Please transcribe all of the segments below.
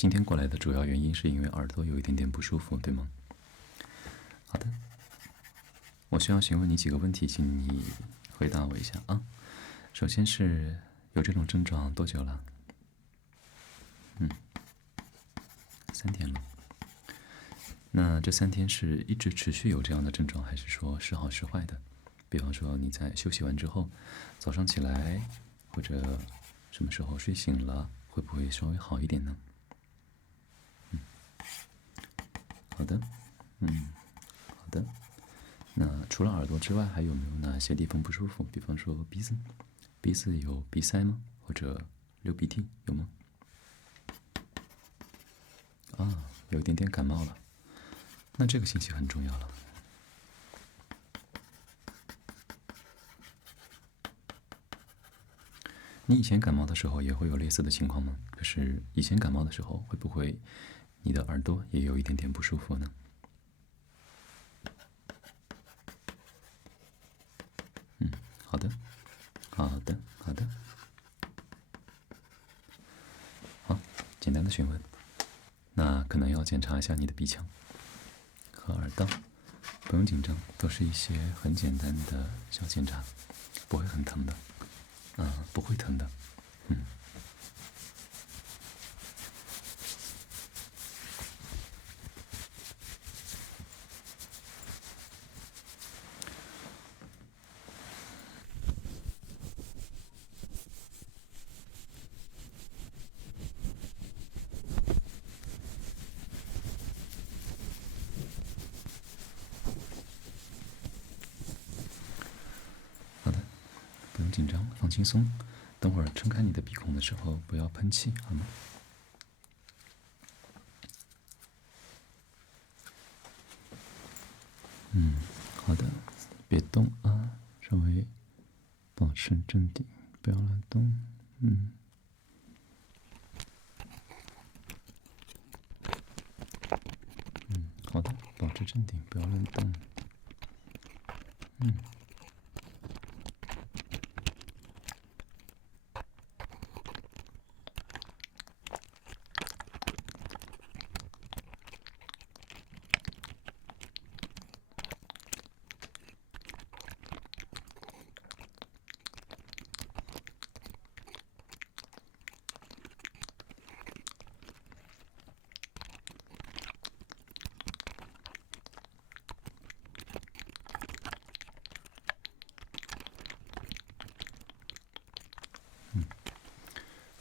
今天过来的主要原因是因为耳朵有一点点不舒服，对吗？好的，我需要询问你几个问题，请你回答我一下啊。首先是有这种症状多久了？3天了。那这3天是一直持续有这样的症状，还是说时好时坏的？比方说你在休息完之后，早上起来或者什么时候睡醒了，会不会稍微好一点呢？好的，好的。那除了耳朵之外，还有没有哪些地方不舒服？比方说鼻子有鼻塞吗？或者流鼻涕有吗？啊，有一点点感冒了。那这个信息很重要了。你以前感冒的时候也会有类似的情况吗？就是以前感冒的时候，会不会你的耳朵也有一点点不舒服呢？好的，好的，好的。好，简单的询问。那可能要检查一下你的鼻腔和耳道，不用紧张，都是一些很简单的小检查，不会很疼的，不会疼的，好的，不用紧张，放轻松。等会儿撑开你的鼻孔的时候，不要喷气，好吗？好的，别动啊，稍微保持镇定，不要乱动。好的，保持镇定，不要乱动。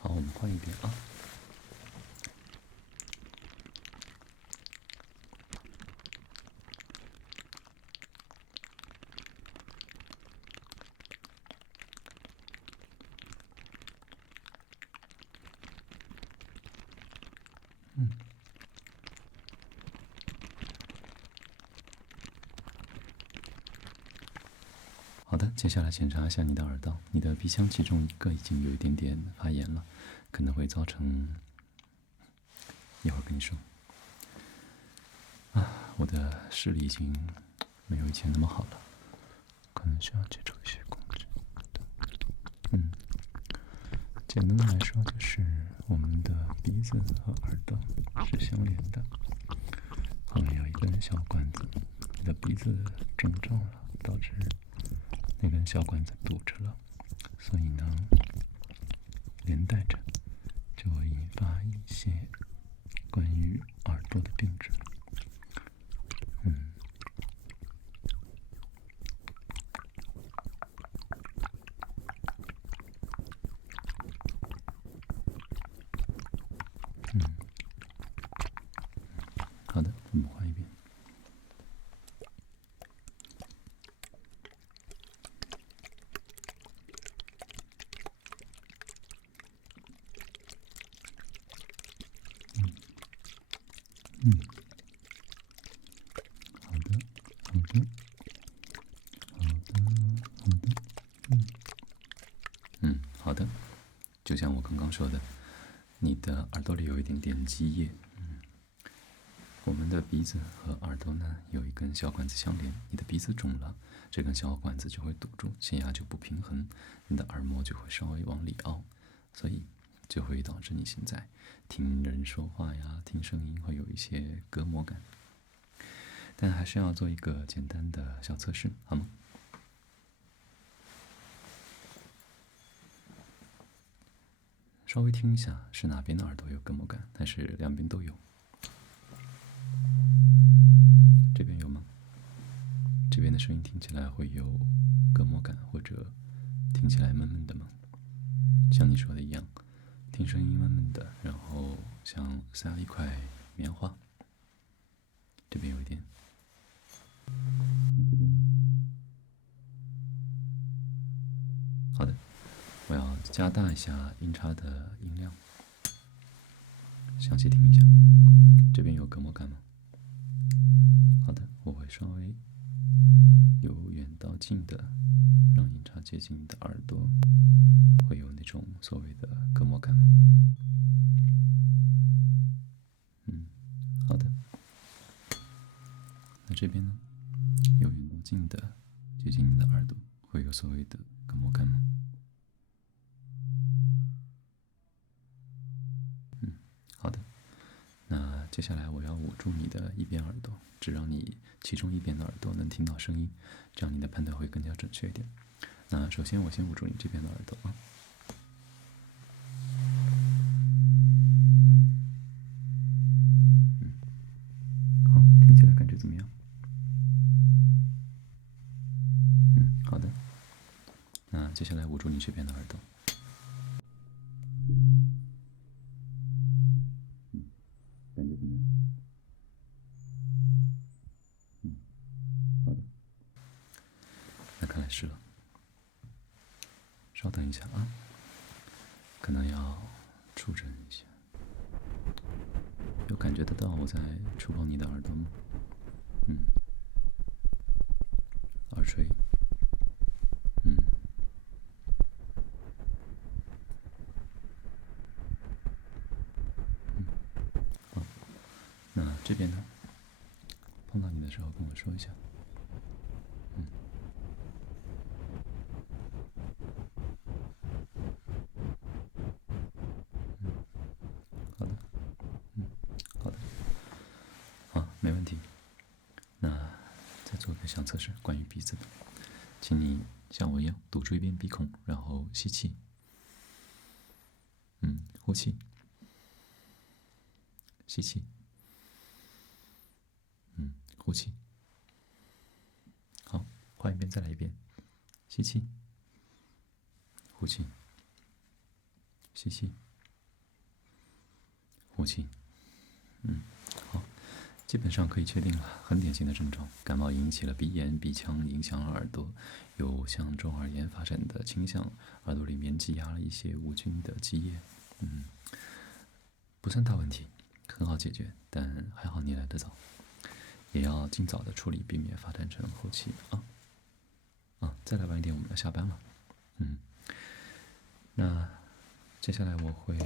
好，我们换一边啊。好的，接下来检查一下你的耳道，你的鼻腔其中一个已经有一点点发炎了，可能会造成，一会儿跟你说。我的视力已经没有以前那么好了，可能需要接触一些工具。简单的来说，就是我们的鼻子和耳朵是相连的，后面有一根小管子，你的鼻子肿胀了，导致那根小管子堵着了，所以呢，连带着就会引发一些关于耳朵的病症。好的，我们换一遍。好的，好的，好的，就像我刚刚说的，你的耳朵里有一点点积液。我们的鼻子和耳朵呢有一根小管子相连，你的鼻子肿了，这根小管子就会堵住，血压就不平衡，你的耳膜就会稍微往里凹，所以就会导致你现在听人说话呀、听声音会有一些隔膜感。但还是要做一个简单的小测试，好吗？稍微听一下，是哪边的耳朵有隔膜感，还是两边都有？这边有吗？这边的声音听起来会有隔膜感，或者听起来闷闷的吗？像你说的一样，听声音闷闷的，然后像塞了一块棉花。这边有一点。好的，我要加大一下音叉的音量，详细听一下。这边有隔膜感吗？好的，我会稍微由远到近的让音叉接近你的耳朵，会有那种所谓的隔膜感吗？好的。那这边呢？由远到近的接近你的耳朵，会有所谓的隔膜感吗？好的。那接下来我要捂住你的一边耳朵，只让你其中一边的耳朵能听到声音，这样你的判断会更加准确一点。那首先我先捂住你这边的耳朵啊。好，听起来感觉怎么样？好的。那接下来捂住你这边的耳朵。感觉怎么样？好的。那看来是了。稍等一下啊，可能要触诊一下。有感觉得到我在触碰你的耳朵吗？耳垂。好，那这边呢？碰到你的时候跟我说一下。好的。好的。好，没问题。那再做个小测试，关于鼻子的，请你像我一样堵住一边鼻孔，然后吸气，呼气，吸气，呼气。好，换一遍，再来一遍，吸气，呼气，吸气，呼气。好，基本上可以确定了，很典型的症状，感冒引起了鼻炎，鼻腔影响了耳朵，有向中耳炎发展的倾向，耳朵里面积压了一些无菌的积液。不算大问题，很好解决，但还好你来得早，也要尽早的处理，避免发展成后期啊。再来晚一点我们要下班了。那接下来我会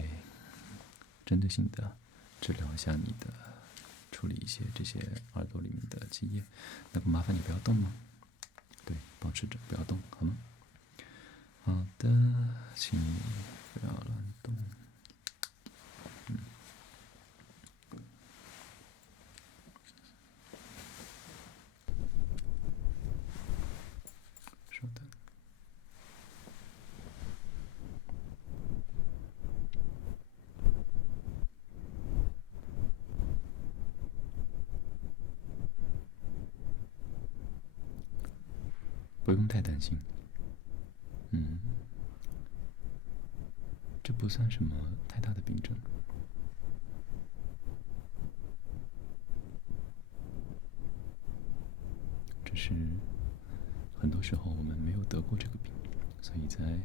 针对性的治疗一下你的，处理一些这些耳朵里面的积液。那不麻烦你不要动吗？对，保持着不要动，好吗？好的，请你不要乱动。稍等。不用太担心。这不算什么太大的病症。只是很多时候我们没有得过这个病，所以在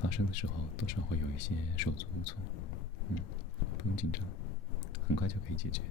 发生的时候多少会有一些手足无措。不用紧张，很快就可以解决。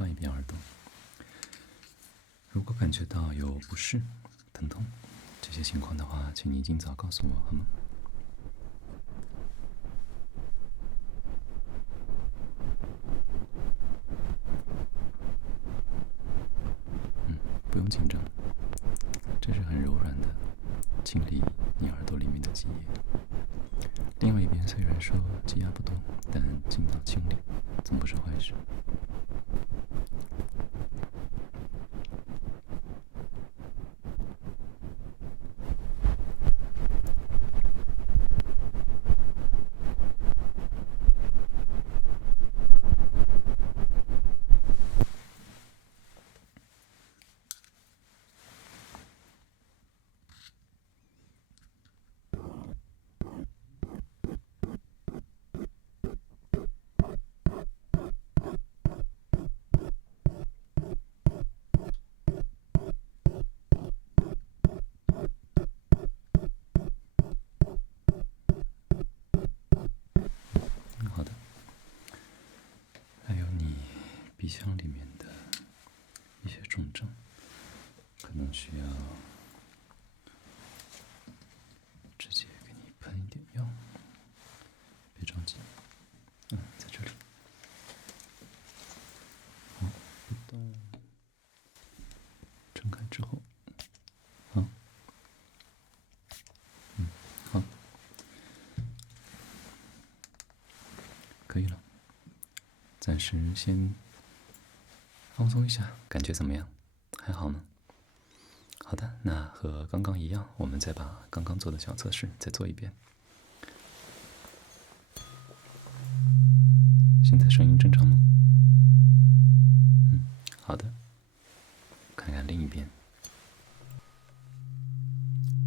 换一边耳朵。如果感觉到有不适、疼痛这些情况的话，请你尽早告诉我，好吗？不用紧张，这是很柔软的清理你耳朵里面的积液。另外一边虽然说积压不多，但尽早清理总不是坏事。好的。还有你鼻腔里面的一些重症，可能需要直接给你喷一点药。别着急，在这里。好，不动。睁开之后，好，好，可以了。暂时先放松一下，感觉怎么样？还好呢。好的，那和刚刚一样，我们再把刚刚做的小测试再做一遍。现在声音正常吗？好的。看看另一边，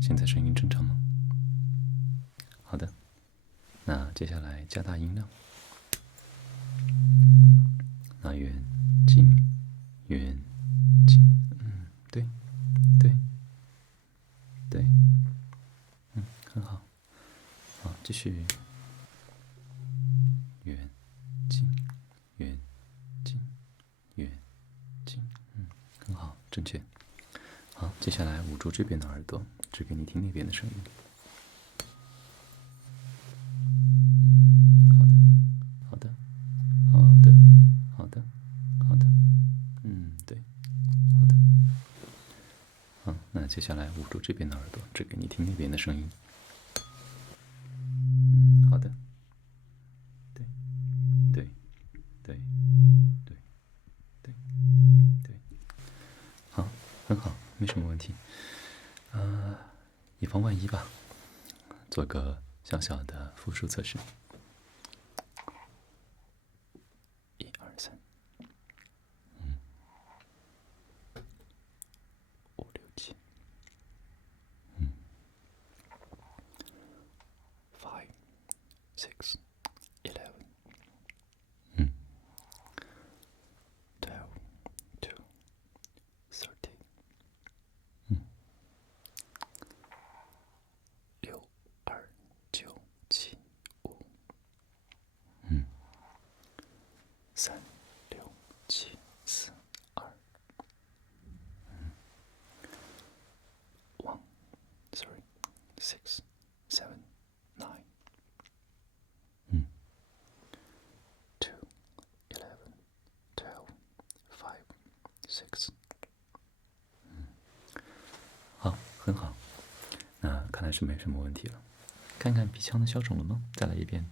现在声音正常吗？好的。那接下来加大音量。那远近远近，对对对，很好。好，继续远近远近远近，很好，正确。好，接下来捂住这边的耳朵，只给你听那边的声音。好的，好的，好的，好的，对，好的。好，那接下来捂住这边的耳朵，只给你听那边的声音。好的，对，对，对，对，对，对，好，很好，没什么问题。以防万一吧，做个小小的复述测试。1、2、3，5、6、7，5、6、11，12、2、13，6、2、9、7、5，3、6、7、4、2，1、3、6、7、9，2、11、12、5、6，好，很好。那看来是没什么问题了。看看鼻腔的消肿了吗？再来一遍。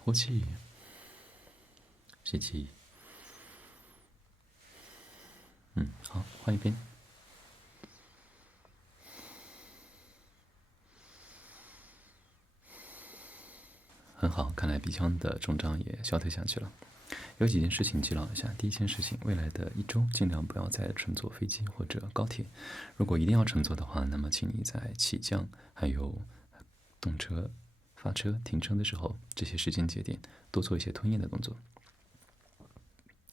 呼气，吸气。好，换一边。很好，看来鼻腔的肿胀也消退下去了。有几件事情记牢一下。第一件事情，未来的1周尽量不要再乘坐飞机或者高铁。如果一定要乘坐的话，那么请你在起降还有动车、发车、停车的时候，这些时间节点多做一些吞咽的动作，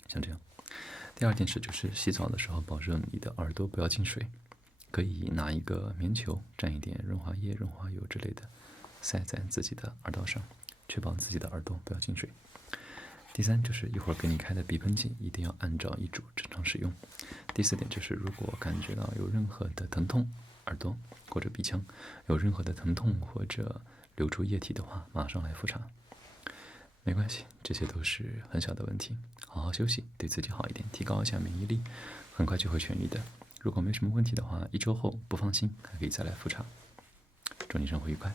像这样。第二件事就是洗澡的时候，保证你的耳朵不要进水，可以拿一个棉球蘸一点润滑液、润滑油之类的，塞在自己的耳道上，确保自己的耳朵不要进水。第3就是一会儿给你开的鼻喷剂一定要按照医嘱正常使用。第4点就是如果感觉到有任何的疼痛，耳朵或者鼻腔有任何的疼痛或者流出液体的话，马上来复查。没关系，这些都是很小的问题，好好休息，对自己好一点，提高一下免疫力，很快就会痊愈的。如果没什么问题的话，1周后不放心还可以再来复查。祝你生活愉快。